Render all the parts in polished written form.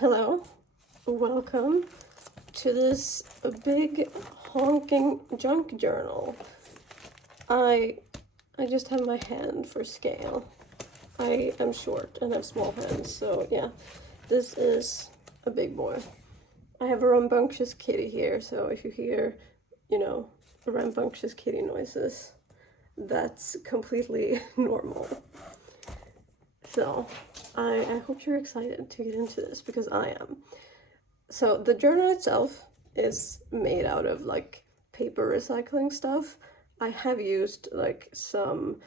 Hello, welcome to this big honking junk journal. I just have my hand for scale. I am short and have small hands, so yeah, this is a big boy. I have a rambunctious kitty here, so if you hear, rambunctious kitty noises, that's completely normal. So, I hope you're excited to get into this because I am. So, the journal itself is made out of like paper recycling stuff. I have used like some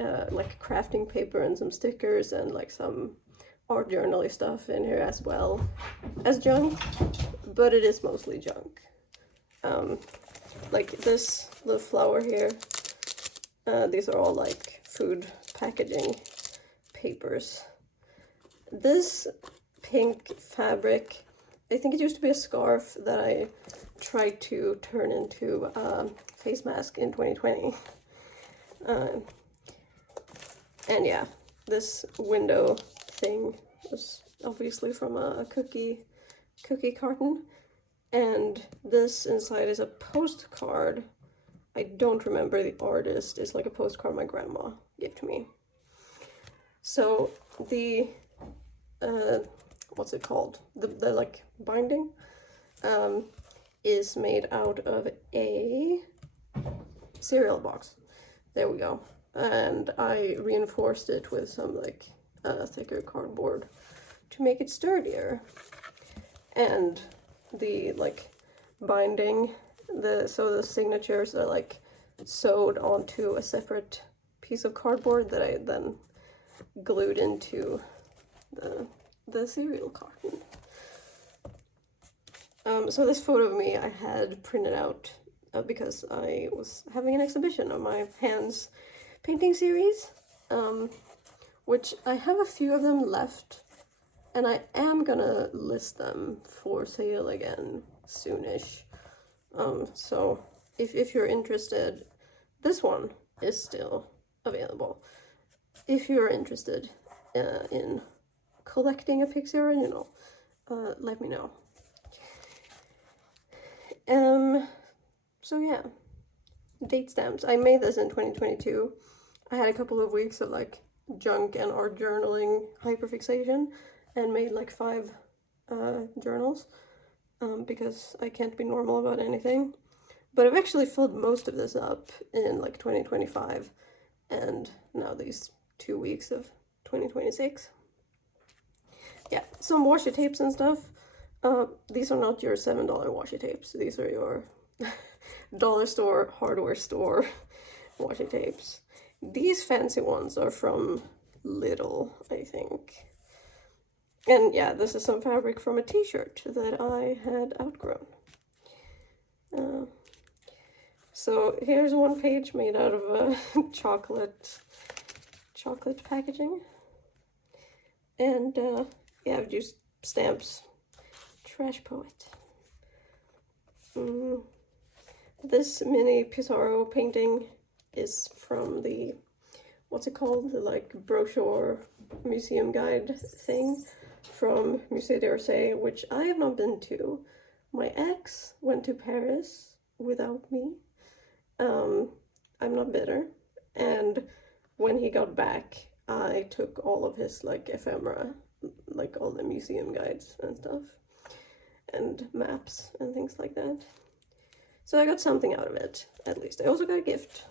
like crafting paper and some stickers and like some art journaly stuff in here as well as junk, but it is mostly junk. Like this little flower here, these are all like food packaging papers. This pink fabric, I think it used to be a scarf that I tried to turn into a face mask in 2020. And yeah, this window thing was obviously from a cookie carton. And this inside is a postcard. I don't remember the artist. It's like a postcard my grandma gave to me. So the what's it called? The like binding is made out of a cereal box. There we go. And I reinforced it with some like thicker cardboard to make it sturdier. And the like binding, so the signatures are like sewed onto a separate piece of cardboard that I then glued into the cereal carton. So this photo of me I had printed out because I was having an exhibition of my hands painting series, which I have a few of them left, and I am gonna list them for sale again soonish. So if you're interested, this one is still available. If you're interested in collecting a Pixie original, let me know. So yeah, date stamps. I made this in 2022. I had a couple of weeks of like junk and art journaling hyperfixation and made like 5 journals because I can't be normal about anything. But I've actually filled most of this up in like 2025 and now these 2 weeks of 2026. Yeah, some washi tapes and stuff. These are not your $7 washi tapes. These are your dollar store, hardware store washi tapes. These fancy ones are from Lidl, I think. And yeah, this is some fabric from a t-shirt that I had outgrown. So here's one page made out of chocolate packaging. And yeah, I've used stamps. Trash poet. This mini Pissarro painting is from the, what's it called? The like brochure museum guide thing from Musée d'Orsay, which I have not been to. My ex went to Paris without me. I'm not bitter. And when he got back, I took all of his like ephemera, like all the museum guides and stuff, and maps and things like that. So I got something out of it, at least. I also got a gift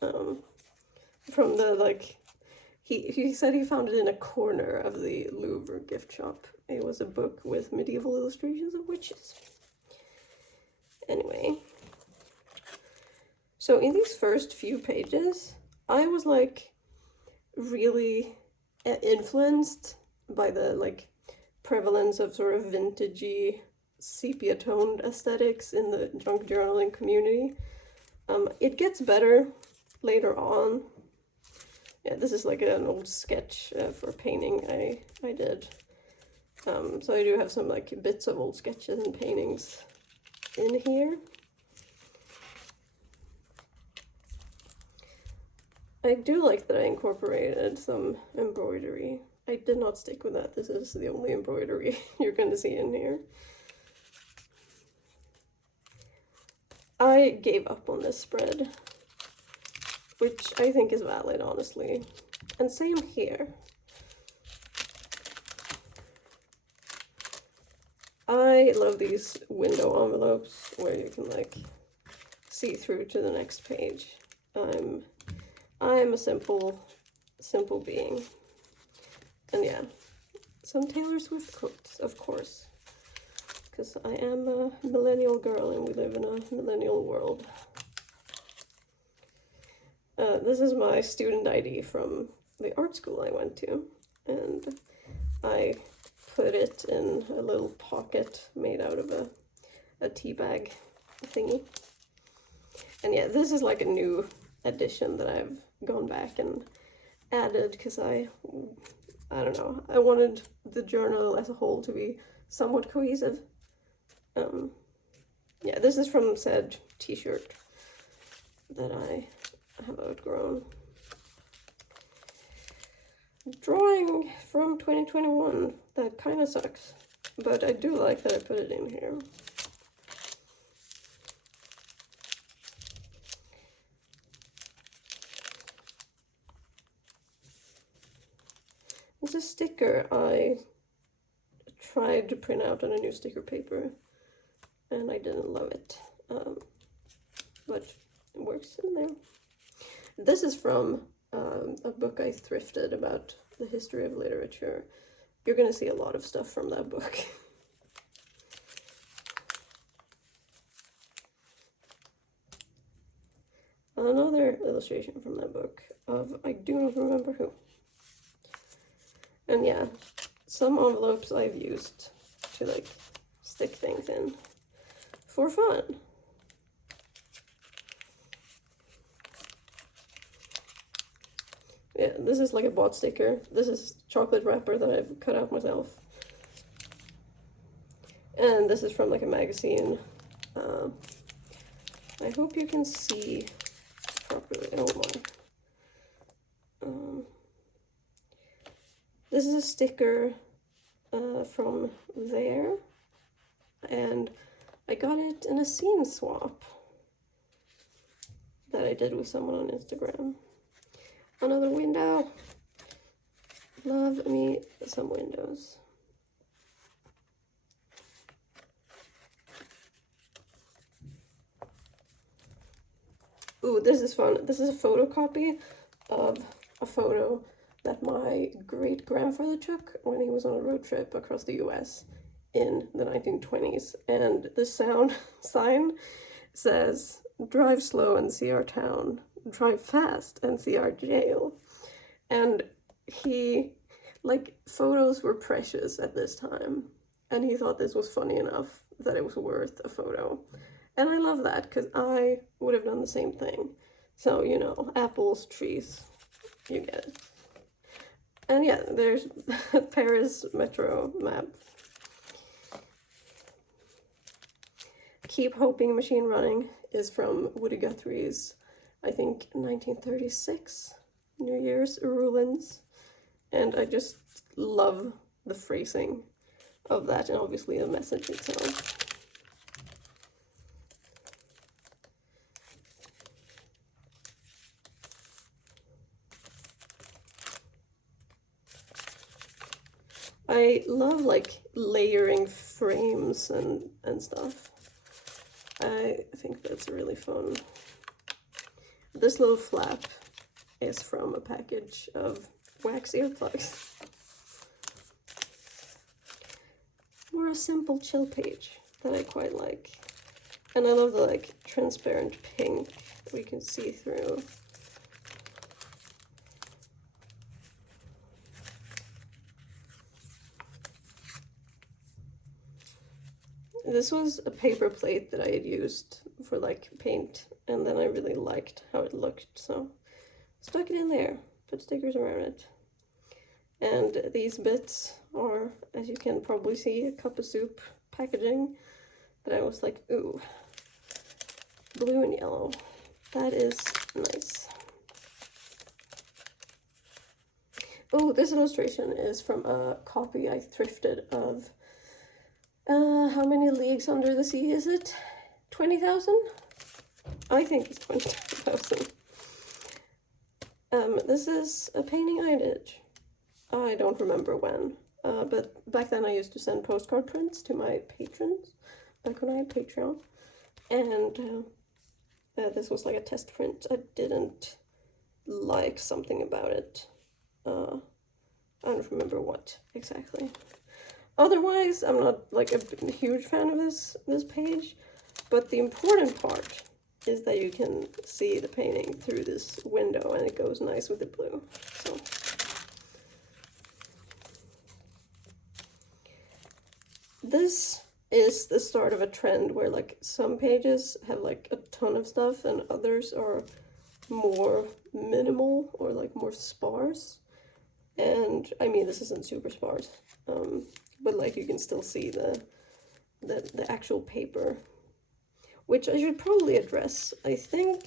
from the like, he said he found it in a corner of the Louvre gift shop. It was a book with medieval illustrations of witches. Anyway, so in these first few pages, I was like really influenced by the like prevalence of sort of vintagey sepia toned aesthetics in the junk journaling community. It gets better later on. Yeah, this is like an old sketch for painting I did. So I do have some like bits of old sketches and paintings in here. I do like that I incorporated some embroidery I did not stick with that. This is the only embroidery you're going to see in here. I gave up on this spread, which I think is valid, honestly. And same here. I love these window envelopes where you can like see through to the next page. I'm a simple being. And yeah, some Taylor Swift quotes, of course, because I am a millennial girl and we live in a millennial world. This is my student ID from the art school I went to, and I put it in a little pocket made out of a tea bag thingy. And yeah, this is like a new addition that I've gone back and added because I don't know, I wanted the journal as a whole to be somewhat cohesive. Yeah, this is from said t-shirt that I have outgrown. Drawing from 2021, that kind of sucks, but I do like that I put it in here. It's a sticker I tried to print out on a new sticker paper, and I didn't love it, but it works in there. This is from a book I thrifted about the history of literature. You're gonna see a lot of stuff from that book. Another illustration from that book of I do not remember who. And yeah, some envelopes I've used to like stick things in for fun. Yeah, this is like a bought sticker. This is chocolate wrapper that I've cut out myself. And this is from like a magazine. I hope you can see properly. Oh my. This is a sticker from there. And I got it in a scene swap that I did with someone on Instagram. Another window. Love me some windows. Ooh, this is fun. This is a photocopy of a photo that my great-grandfather took when he was on a road trip across the US in the 1920s. And the sound sign says, "Drive slow and see our town. Drive fast and see our jail." And he, like, photos were precious at this time, and he thought this was funny enough that it was worth a photo. And I love that because I would have done the same thing. So, you know, apples, trees, you get it. And yeah, there's Paris Metro map. Keep Hoping Machine Running is from Woody Guthrie's, I think, 1936 New Year's Rulins. And I just love the phrasing of that and obviously the message itself. I love like layering frames and stuff. I think that's really fun. This little flap is from a package of wax earplugs. Or a simple chill page that I quite like. And I love the like transparent pink that we can see through. This was a paper plate that I had used for like paint, and then I really liked how it looked, so stuck it in there, put stickers around it. And these bits are, as you can probably see, a cup of soup packaging that I was like, ooh, blue and yellow. That is nice. Oh, this illustration is from a copy I thrifted of, how many leagues under the sea is it? 20,000? I think it's 20,000. This is a painting I did. I don't remember when, but back then I used to send postcard prints to my patrons, back when I had Patreon, and this was like a test print. I didn't like something about it. I don't remember what exactly. Otherwise, I'm not like a huge fan of this page, but the important part is that you can see the painting through this window, and it goes nice with the blue. So this is the start of a trend where like some pages have like a ton of stuff and others are more minimal or like more sparse. And I mean, this isn't super sparse, but like you can still see the actual paper, which I should probably address. I think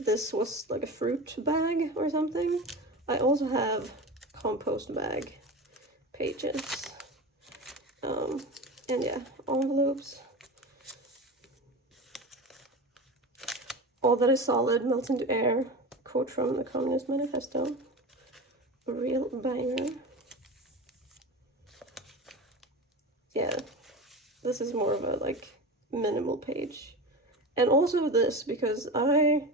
this was like a fruit bag or something. I also have compost bag pages. And yeah, envelopes. All that is solid melts into air. Quote from the Communist Manifesto. A real banger. Yeah, this is more of a like minimal page. And also this, because I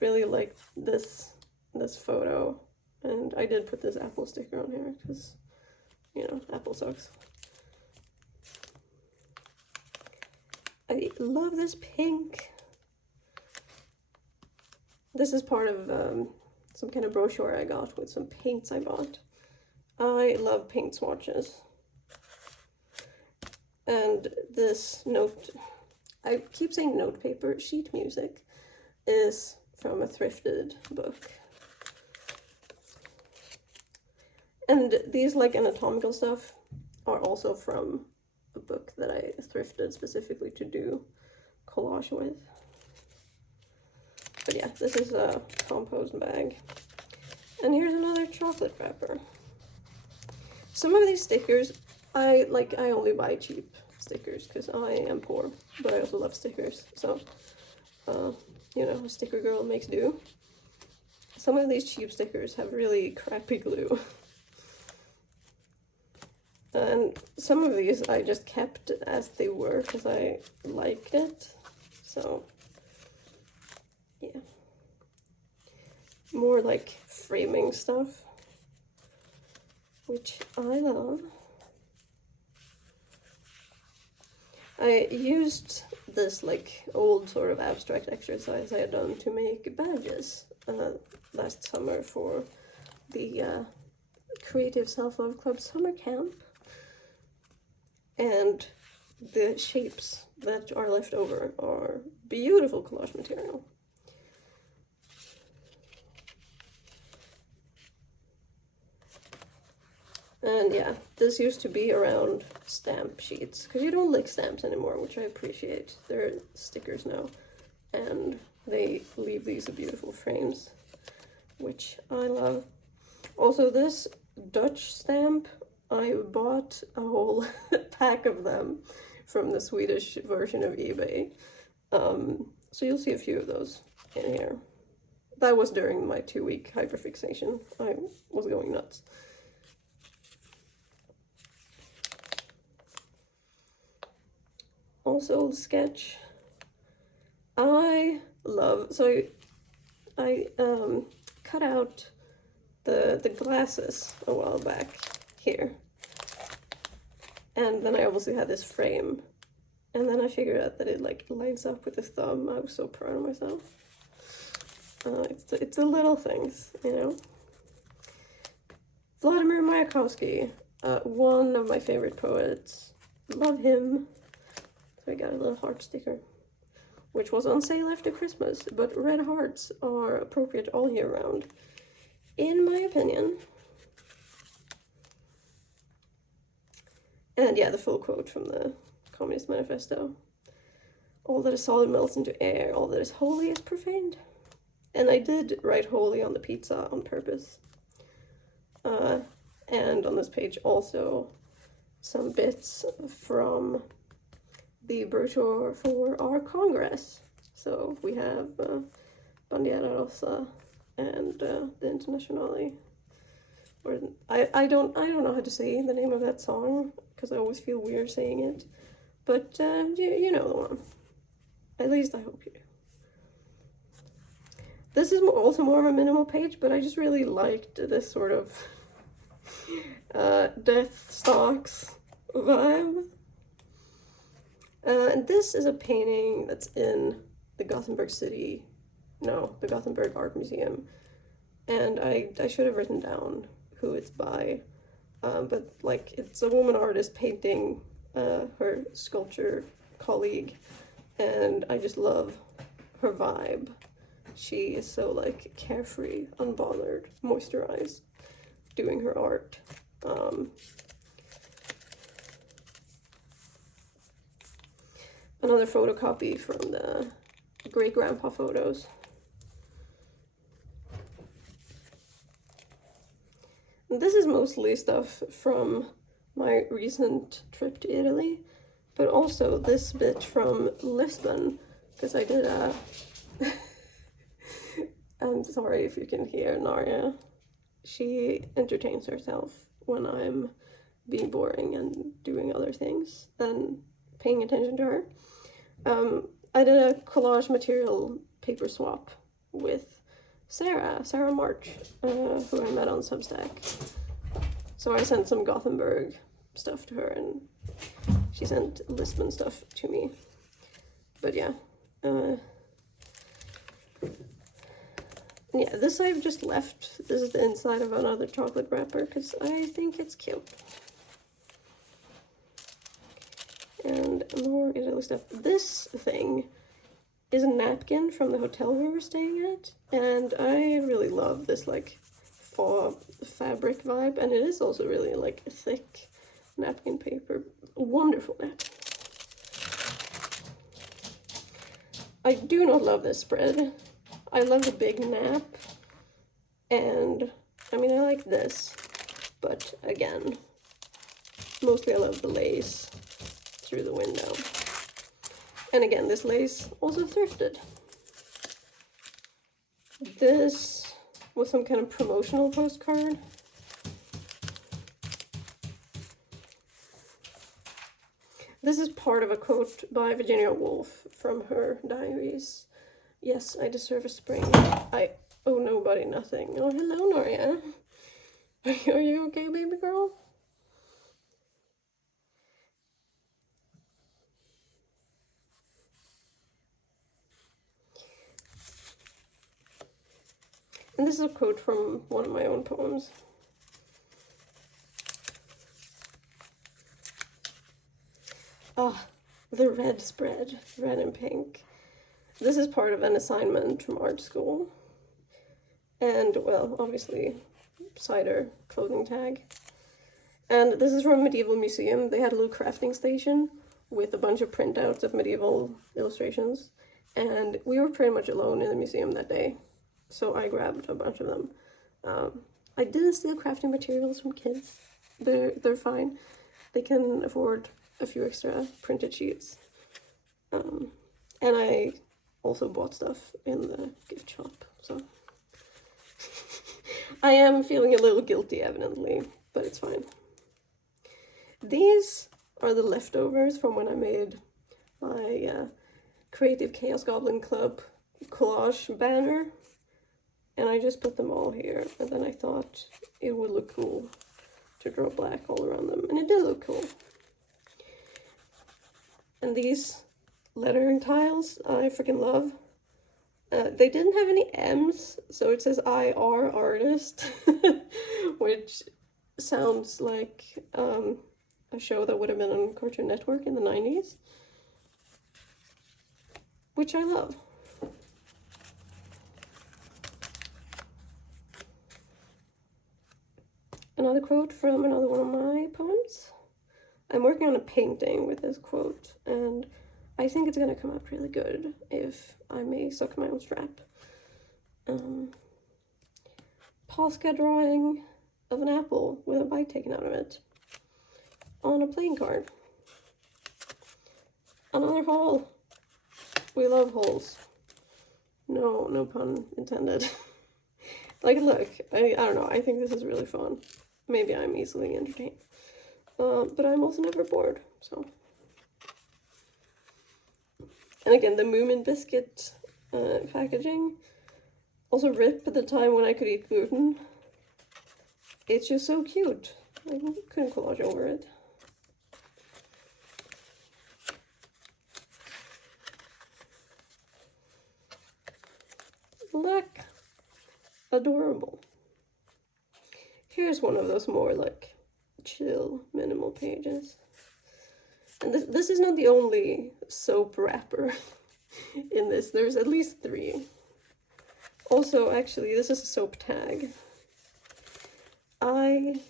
really like this photo, and I did put this Apple sticker on here because, you know, Apple sucks. I love this pink. This is part of some kind of brochure I got with some paints I bought. I love paint swatches. And this note, I keep saying note paper, sheet music, is from a thrifted book. And these like anatomical stuff are also from a book that I thrifted specifically to do collage with. But yeah, this is a compost bag. And here's another chocolate wrapper. Some of these stickers, I only buy cheap stickers because I am poor, but I also love stickers. So, you know, a sticker girl makes do. Some of these cheap stickers have really crappy glue. And some of these I just kept as they were because I liked it. So, yeah. More like framing stuff, which I love. I used this like old sort of abstract exercise I had done to make badges last summer for the Creative Self-Love Club summer camp. And the shapes that are left over are beautiful collage material. And yeah, this used to be around stamp sheets, because you don't lick stamps anymore, which I appreciate. They're stickers now, and they leave these beautiful frames, which I love. Also, this Dutch stamp, I bought a whole pack of them from the Swedish version of eBay. So you'll see a few of those in here. That was during my 2-week hyperfixation. I was going nuts. Also sketch. I love, so I cut out the glasses a while back here. And then I obviously had this frame. And then I figured out that it like lines up with the thumb. I was so proud of myself. It's the little things, you know. Vladimir Mayakovsky, one of my favorite poets. Love him. So I got a little heart sticker, which was on sale after Christmas, but red hearts are appropriate all year round, in my opinion. And yeah, the full quote from the Communist Manifesto. All that is solid melts into air, all that is holy is profaned. And I did write holy on the pizza on purpose. and on this page also some bits from the brochure for our Congress. So we have Bandiera Rosa and the Internationale. Or I don't know how to say the name of that song because I always feel weird saying it, but you know the one. At least I hope you do. This is also more of a minimal page, but I just really liked this sort of Death Stalks vibe. And this is a painting that's in the Gothenburg Art Museum. And I should have written down who it's by, but like it's a woman artist painting her sculpture colleague, and I just love her vibe. She is so like carefree, unbothered, moisturized, doing her art. Another photocopy from the great grandpa photos. This is mostly stuff from my recent trip to Italy, but also this bit from Lisbon, because I did a... I'm sorry if you can hear Narya. She entertains herself when I'm being boring and doing other things than paying attention to her. I did a collage material paper swap with Sarah March, who I met on Substack. So I sent some Gothenburg stuff to her, and she sent Lisbon stuff to me. But yeah, yeah, this I've just left. This is the inside of another chocolate wrapper because I think it's cute. And more Italy stuff. This thing is a napkin from the hotel we were staying at, and I really love this like fabric vibe, and it is also really like a thick napkin paper. Wonderful napkin. I do not love this spread. I love the big nap, and I mean I like this, but again, mostly I love the lace through the window. And again, this lace also thrifted. This was some kind of promotional postcard. This is part of a quote by Virginia Woolf from her diaries. Yes, I deserve a spring. I owe nobody nothing. Oh, hello, Noria. Are you okay, baby girl? And this is a quote from one of my own poems. Ah, the red spread, red and pink. This is part of an assignment from art school. And, well, obviously, cider clothing tag. And this is from a medieval museum. They had a little crafting station with a bunch of printouts of medieval illustrations. And we were pretty much alone in the museum that day. So I grabbed a bunch of them. I didn't steal crafting materials from kids. They're fine. They can afford a few extra printed sheets. And I also bought stuff in the gift shop, so I am feeling a little guilty, evidently, but it's fine. These are the leftovers from when I made my Creative Chaos Goblin Club collage banner, and I just put them all here, and then I thought it would look cool to draw black all around them, and it did look cool. And these lettering tiles I freaking love. They didn't have any M's, so it says IR artist, which sounds like a show that would have been on Cartoon Network in the 90s, which I love. Another quote from another one of my poems. I'm working on a painting with this quote, and I think it's gonna come out really good if I may suck my own strap. Posca drawing, of an apple with a bite taken out of it on a playing card. Another hole. We love holes. No pun intended. Like, look, I don't know, I think this is really fun. Maybe I'm easily entertained. But I'm also never bored, so. And again, the Moomin biscuit packaging. Also RIP at the time when I could eat gluten. It's just so cute. I couldn't collage over it. Look. Adorable. Here's one of those more like chill minimal pages. And this is not the only soap wrapper in this. There's at least 3. Also, actually, this is a soap tag. I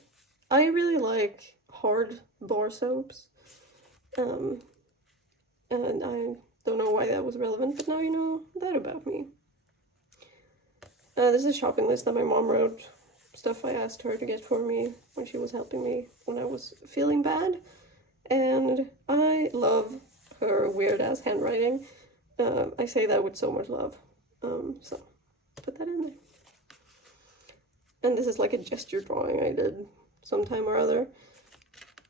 really like hard bar soaps. And I don't know why that was relevant, but now you know that about me. This is a shopping list that my mom wrote. Stuff I asked her to get for me when she was helping me when I was feeling bad. And I love her weird-ass handwriting. I say that with so much love. So, put that in there. And this is like a gesture drawing I did sometime or other.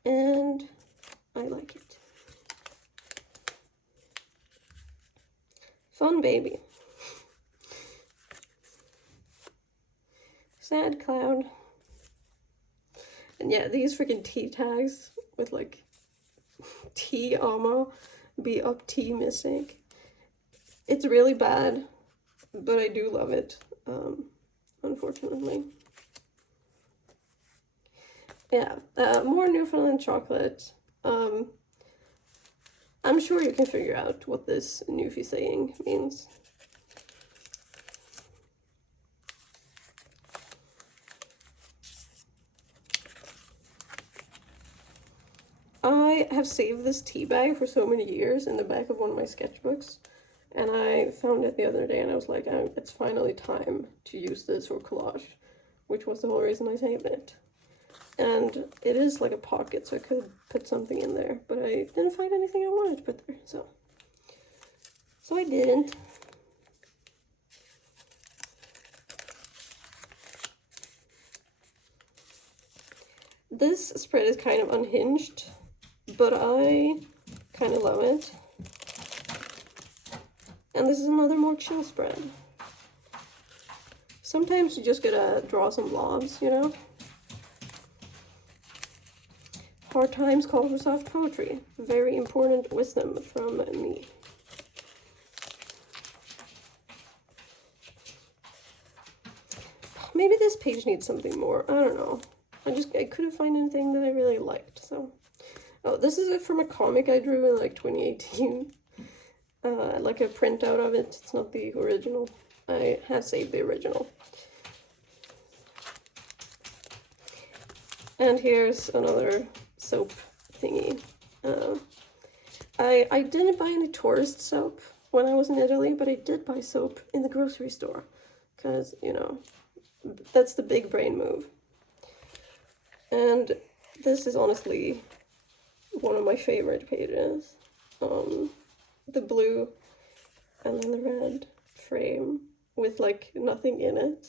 And I like it. Fun baby. Sad cloud. And yeah, these freaking tea tags with like tea ammo, be optimistic. It's really bad, but I do love it, unfortunately. Yeah, more Newfoundland chocolate. I'm sure you can figure out what this Newfie saying means. I have saved this tea bag for so many years in the back of one of my sketchbooks, and I found it the other day and I was like, it's finally time to use this for collage, which was the whole reason I saved it. And it is like a pocket, so I could put something in there, but I didn't find anything I wanted to put there, so I didn't. This spread is kind of unhinged, but I kind of love it. And this is another more chill spread. Sometimes you just gotta draw some blobs, you know? Hard times call for soft poetry. Very important wisdom from me. Maybe this page needs something more. I don't know. I couldn't find anything that I really liked, so. Oh, this is from a comic I drew in like 2018. Like a printout of it. It's not the original. I have saved the original. And here's another soap thingy. I didn't buy any tourist soap when I was in Italy, but I did buy soap in the grocery store. Because, you know, that's the big brain move. And this is honestly one of my favorite pages. The blue and then the red frame with like nothing in it.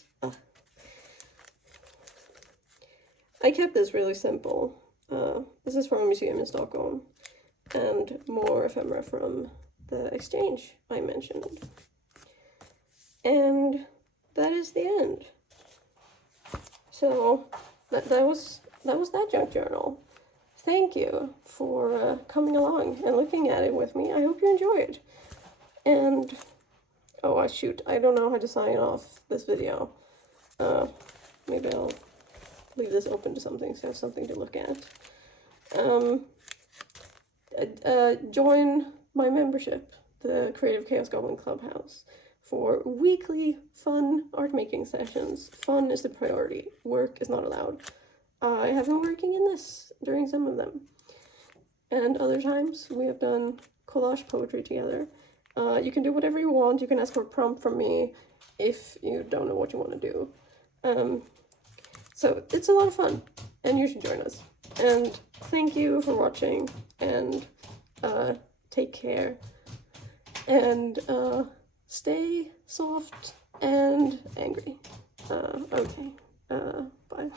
I kept this really simple. This is from a museum in Stockholm, and more ephemera from the exchange I mentioned. And that is the end. So that was that junk journal. Thank you for coming along and looking at it with me. I hope you enjoyed. And oh shoot, I don't know how to sign off this video. Maybe I'll leave this open to something so I have something to look at. Join my membership, the Creative Chaos Goblin Clubhouse, for weekly fun art making sessions. Fun is the priority. Work is not allowed. I have been working in this during some of them. And other times we have done collage poetry together. You can do whatever you want. You can ask for a prompt from me if you don't know what you want to do. So it's a lot of fun, and you should join us. And thank you for watching, and take care, and stay soft and angry. Okay, bye.